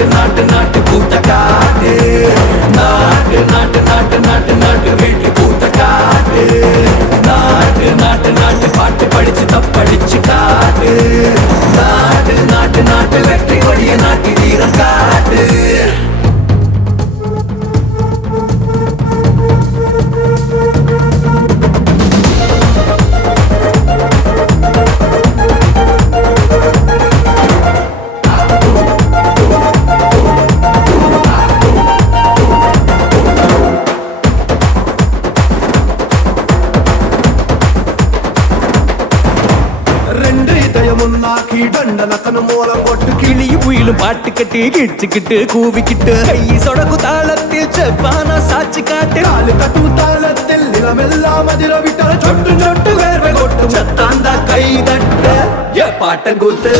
நாட்டு நாட்டு நாட்டு பூத்த காட்டு நாட்டு நாட்டு நாட்டு நாட்டு நாட்டு வீட்டு பூத்த காட்டு நாட்டு நாட்டு நாட்டு பாட்டு படிச்சு தப்படிச்சு காட்டு நாட்டு நாட்டு நாட்டு வெற்றி கொடிய நாட்டி வீரம் காட்டு దండలతను మూల కొట్టు కిళియి పుయిలు పాட்டு కట్టి గిడ్చికిట్టు కూవికిట్టు కయ్యి సొడకు తాళத்தில் செவ்வான சாட்சி காட்டு காலு கட்டு தாளத்தில் நிலமெல்லாம் மதிர விட்டல சொட்டு சொட்டு வேர்வை கொட்டு சத்தாந்தா கை தட்ட ஏ பாட்டங்கூத்து